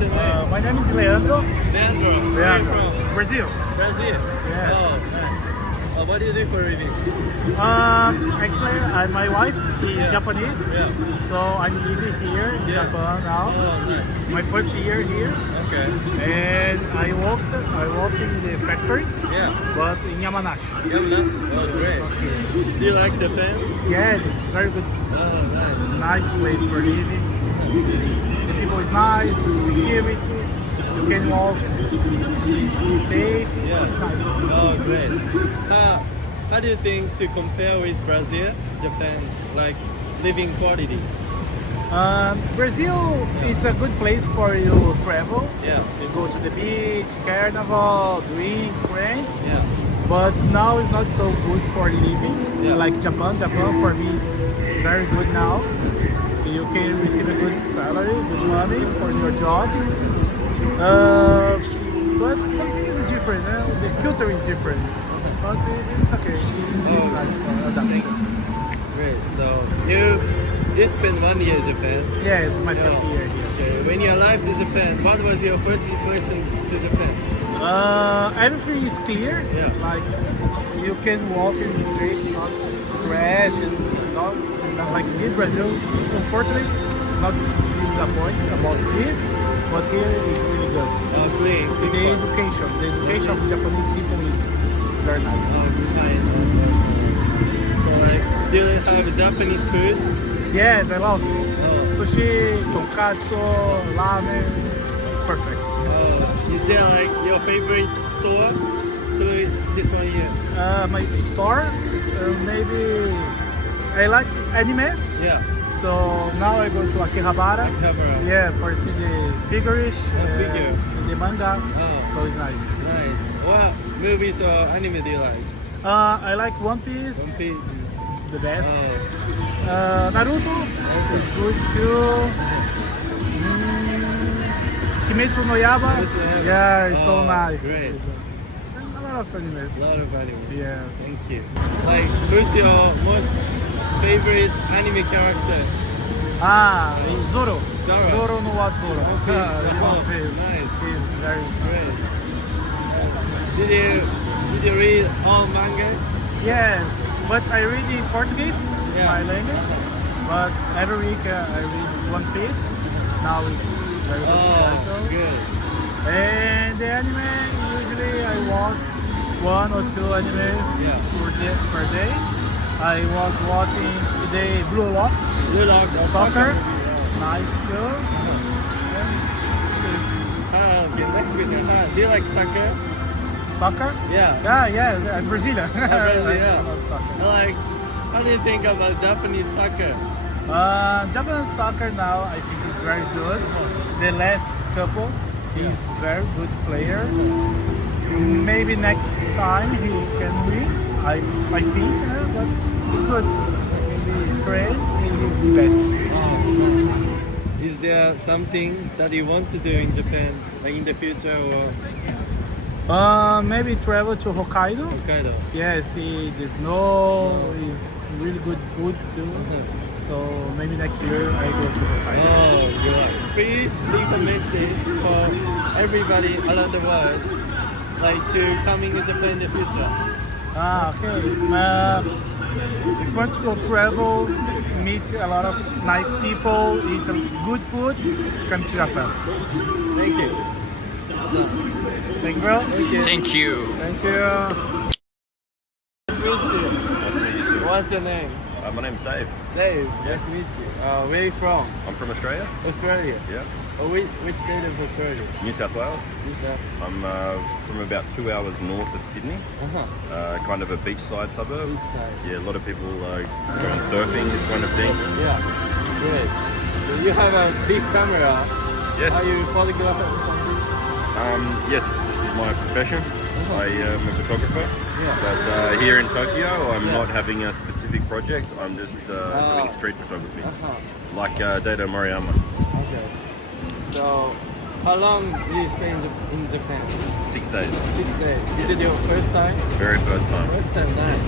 What's your name? My name is Leandro. Leandro. Leandro. Where are you from? Brazil. Brazil? Yeah. Oh, nice. What do you do for a living? Actually, my wife is Yeah. Japanese, Yeah. so I'm living here in Yeah. Japan now. Oh, nice. My first year here, Okay. and I worked in the factory, Yeah. but in Yamanashi. Yeah, nice. Oh, great. Do you like Japan? Yes, it's very good, Oh, nice. nice place for living. The people is nice, the security. You can walk, be safe. Yeah. It's nice. Oh, great. How do you think to compare with Brazil, Japan, like living quality? Brazil is a good place for you to travel. Yeah. You go to the beach, carnival, drink, friends. Yeah. But now it's not so good for living. Yeah. Like Japan for me is very good now. You can receive a good salary, good money for your job. But something is different. The culture is different. But it's okay. It's nice for adaptation. Great. So you spent 1 year in Japan. Yeah, it's my first Yeah. year here. Okay. When you arrived to Japan, what was your first impression to Japan? Everything is clear. Yeah. Like you can walk in the streets, not trash and not like this. Brazil, unfortunately, not disappointed about this, but here is really good. Clean. The education of Japanese people is very nice. Kind. So like, do you have Japanese food? Yes, I love it. Oh. Sushi, tonkatsu, ramen. It's perfect. Is there like your favorite store to this 1 year? My store, maybe I like anime. Yeah. So now I go to Akihabara. Akihabara. Yeah, for see the figures, figure. and the manga. Oh. So it's nice. Nice. What movies or anime do you like? I like One Piece. One Piece. It's the best. Oh. Naruto is good too. Kimetsu no Yaiba. Yeah, it's so Oh, nice. great. A lot of animes. A lot of anime. Yes. Thank you. Like, who's your most favorite anime character? Zoro. Zoro. Zoro no wa Zoro. Piece. One Piece. Nice. He's very Great. Did you read all mangas? Yes, but I read in Portuguese, Yeah. my language. But every week I read One Piece. Now it's very good. Oh, also. good. And the anime, usually I watch 1 or 2 animes Yeah. per day. I was watching today Blue Lock, You like soccer. Nice show. Okay, next question. Do you like soccer? Soccer? Yeah. Yeah, I'm Brazilian. Brazil, I yeah. love soccer. Like, how do you think about Japanese soccer? Japanese soccer now I think is very good. The last couple is very good players. Maybe next time he can win. I think, but it's good. Maybe train, maybe the best. Is there something that you want to do in Japan, like in the future or Maybe travel to Hokkaido. Hokkaido? Yeah, see the snow is really good food too. So maybe next year I go to Hokkaido. Oh, good. Please leave a message for everybody around the world, like to coming to Japan in the future. Okay. If you want to go travel, meet a lot of nice people, eat good food, come to Japan. Thank you. Thank you, bro. Thank you. Thank you. Nice to meet you. Nice to meet you too. What's your name? My name's Dave. Dave. Nice to meet you. Where are you from? I'm from Australia. Australia. Yeah. Which state of Australia? New South Wales. Is that? I'm from about 2 hours north of Sydney. Kind of a beachside suburb. Beachside. Yeah, a lot of people going surfing, this kind of thing. Yeah. Great. So you have a big camera. Yes. Are you photographer or something? Yes, this is my profession. I am a photographer. Yeah. But here in Tokyo, I'm Yeah. not having a specific project. I'm just doing street photography, like Data Moriyama. Okay. So, how long do you spend in Japan? 6 days. 6 days. Is it your first time? Very first time. First time, nice.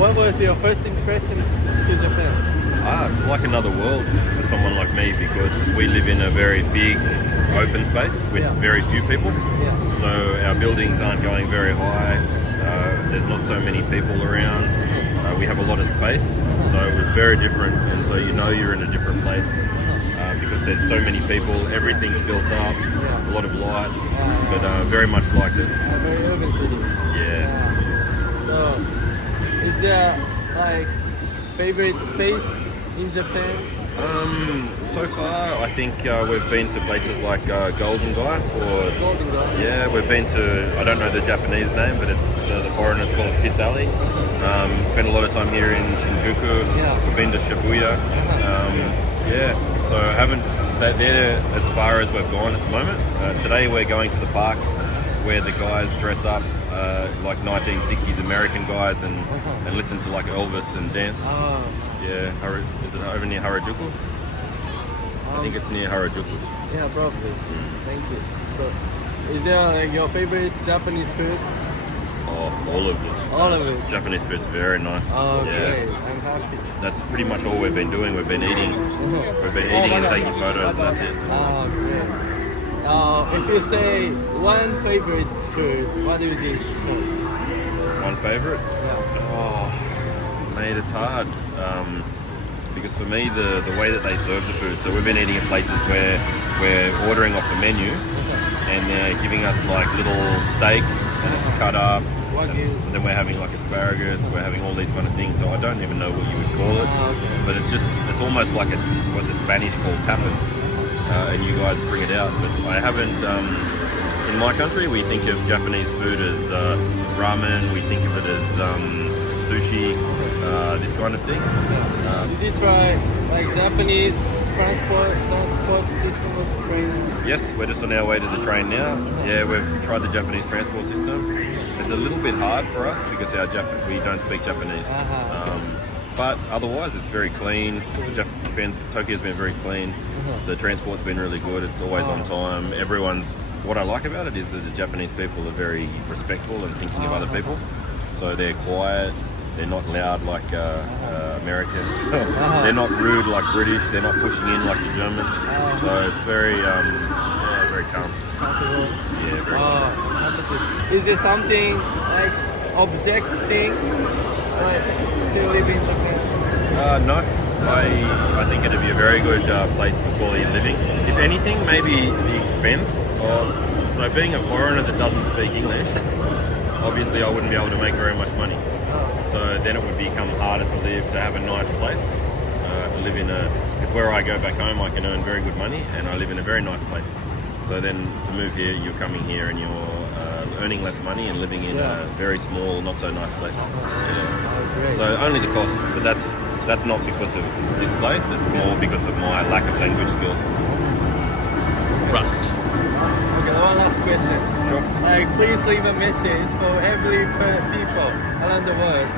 What was your first impression to Japan? It's like another world for someone like me because we live in a very big open space with very few people. So our buildings aren't going very high. There's not so many people around. We have a lot of space, so it was very different. And so you know you're in a different place because there's so many people. Everything's built up, a lot of lights, but very much liked it. Very urban city. Yeah. So, is there like favorite space in Japan? So far, I think we've been to places like Golden Guy. Golden Guy. Yeah, we've been to, I don't know the Japanese name, but it's the foreigners call it Piss Alley. Spent a lot of time here in Shinjuku. We've been to Shibuya. So I haven't, they're as far as we've gone at the moment. Today we're going to the park where the guys dress up like 1960s American guys and listen to like Elvis and dance. Yeah, is it over near Harajuku? I think it's near Harajuku. Yeah, probably. Thank you. So, is there like your favorite Japanese food? Oh, all of it. All of it. Japanese food's very nice. Oh, yeah. great. I'm happy. That's pretty much all we've been doing. We've been eating. We've been eating and taking photos, and that's it. Oh, great. If you say one favorite food, what do you think? One favorite? Yeah. Oh, mate, it's hard. Because for me, the way that they serve the food, so we've been eating at places where we're ordering off the menu and they're giving us like little steak and it's cut up. And then we're having like asparagus, we're having all these kind of things, so I don't even know what you would call it. But it's almost like what the Spanish call tapas, and you guys bring it out. But I haven't, in my country we think of Japanese food as ramen, we think of it as sushi, this kind of thing. Did you try like Japanese transport system of train? Yes, we're just on our way to the train now. Yeah, we've tried the Japanese transport system. It's a little bit hard for us because we don't speak Japanese. But otherwise, it's very clean. Tokyo's been very clean. The transport's been really good. It's always on time. What I like about it is that the Japanese people are very respectful and thinking of other people. So they're quiet. They're not loud like Americans. They're not rude like British. They're not pushing in like the Germans. So it's very, very calm. Yeah, very calm. Is there something like object thing to live in Japan? No. I think it'd be a very good place for quality living. If anything, maybe the expense of... So being a foreigner that doesn't speak English, obviously I wouldn't be able to make very much money. So then it would become harder to live, to have a nice place, to live in because where I go back home I can earn very good money and I live in a very nice place. So then to move here, you're coming here and you're earning less money and living in a very small, not so nice place. So only the cost, but that's not because of this place, it's more because of my lack of language skills. Rust. Okay, one last question. Sure. Please leave a message for every people around the world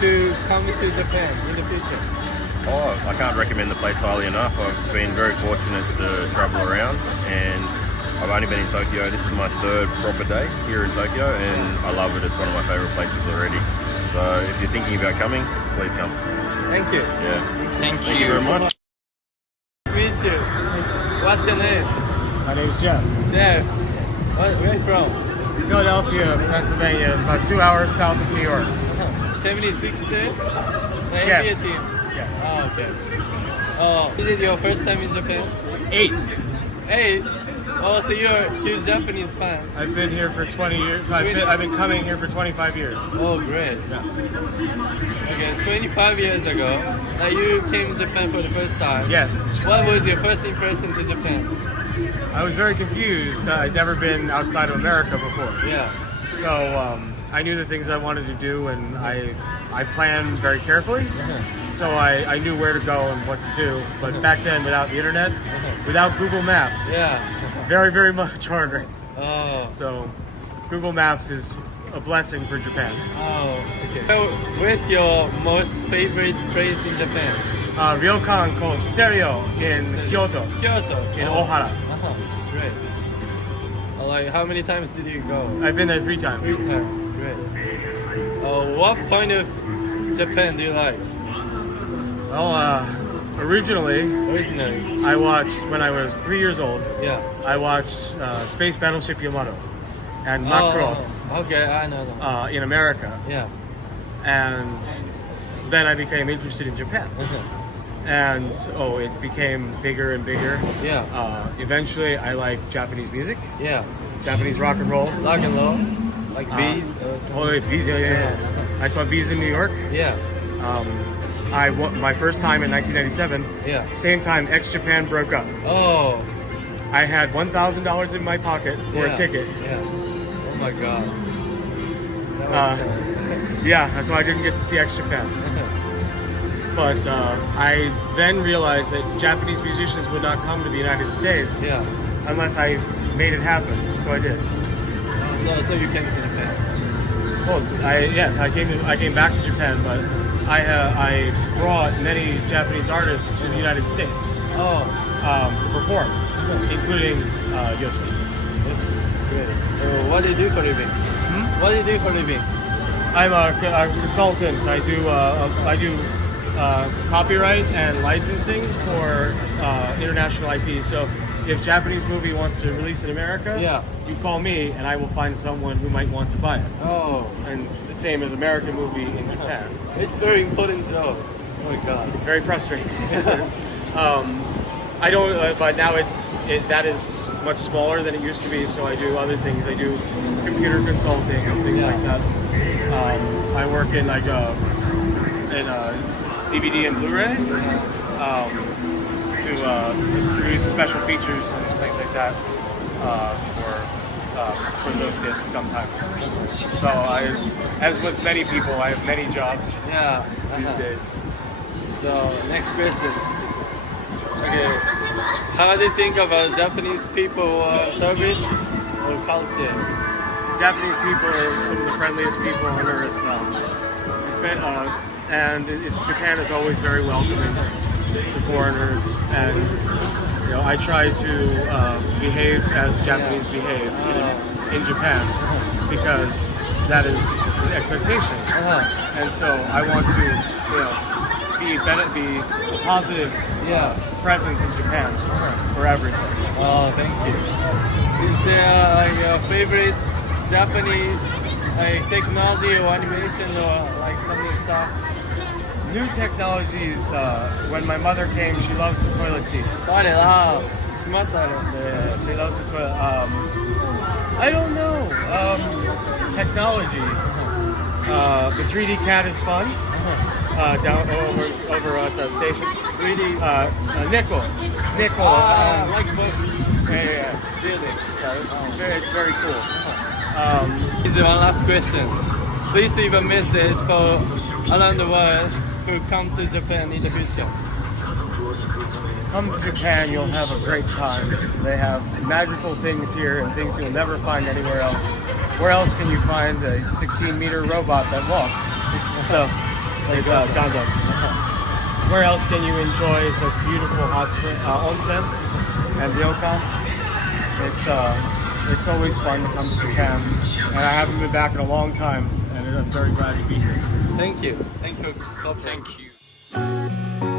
to come to Japan in the future. Oh, I can't recommend the place highly enough. I've been very fortunate to travel around and I've only been in Tokyo. This is my third proper day here in Tokyo and I love it. It's one of my favorite places already. So if you're thinking about coming, please come. Thank you. Yeah. Thank you very much. Nice to meet you. What's your name? My name is Jeff. Jeff. Where are you from? Philadelphia, Pennsylvania, about 2 hours south of New York. 76 day? The Yes. NBA team? Yeah. Oh, okay. Oh, is it your first time in Japan? 8th. 8? Oh, so you're a huge Japanese fan. I've been here for 20 years. I've been coming here for 25 years. Oh, great. Yeah. Okay, 25 years ago, you came to Japan for the first time. Yes. What was your first impression to Japan? I was very confused. I'd never been outside of America before. Yeah. So I knew the things I wanted to do and I planned very carefully. So I knew where to go and what to do. But back then, without the internet, without Google Maps, Yeah. very, very much harder. Oh. So Google Maps is a blessing for Japan. Oh, okay. So, where's your most favorite place in Japan? Ryokan called Serio in Kyoto, Kyoto. in Oh. Ohara. Great. Like, how many times did you go? I've been there 3 times. 3 times. Great. What point of Japan do you like? Well, Originally, I watched when I was 3 years old. Yeah. I watched Space Battleship Yamato and Macross Okay, I know them. in America, Yeah. and then I became interested in Japan, and so it became bigger and bigger. Yeah. Eventually, I liked Japanese music, Yeah. Japanese rock and roll. Rock and roll. Like bees. Oh, bees! Yeah. I saw bees in New York. Yeah. My first time in 1997. Yeah. Same time, Japan broke up. Oh. I had $1,000 in my pocket for a ticket. Yeah. Oh my god. Yeah, that's why I didn't get to see Japan. But I then realized that Japanese musicians would not come to the United States Yeah. unless I made it happen. So I did. So you came to Japan. Well, I came back to Japan, but I brought many Japanese artists to the United States Oh. to perform, including Yoshi. Good. So what do you do for a living? What do you do for a living? I'm a consultant. I do copyright and licensing for international IP. So if Japanese movie wants to release in America, Yeah. you call me and I will find someone who might want to buy it. Oh. And it's the same as American movie in Japan. It's very important job. Oh my god. Very frustrating. I don't, but now that is much smaller than it used to be. So I do other things. I do computer consulting and things like that. I work in DVD and Blu-ray to produce special features and things like that for those discs sometimes. So as with many people, I have many jobs Yeah. these days. So next question. Okay. How do you think about Japanese people service or culture? Japanese people are some of the friendliest people on earth. Japan is always very welcoming to foreigners, and I try to behave as Japanese behave in Japan because that is the expectation. And so I want to be a positive presence in Japan for everything. Oh, thank you. Is there your favorite Japanese technology or animation or like something stuff? New technologies. When my mother came, she loves the toilet seats. She loves the toilet. I don't know. Technology. The 3D cat is fun. Down over at the station. 3D. Nickel. Like books. Yeah. It's very cool. This is one last question. Please leave a message for around the world who come to Japan in the future. Come to Japan, you'll have a great time. They have magical things here and things you'll never find anywhere else. Where else can you find a 16-meter robot that walks? So, it's Gundam. Where else can you enjoy such beautiful hot spring, onsen and ryokan? It's always fun to come to Japan, and I haven't been back in a long time, and I'm very glad to be here. Thank you. Thank you. Thank you.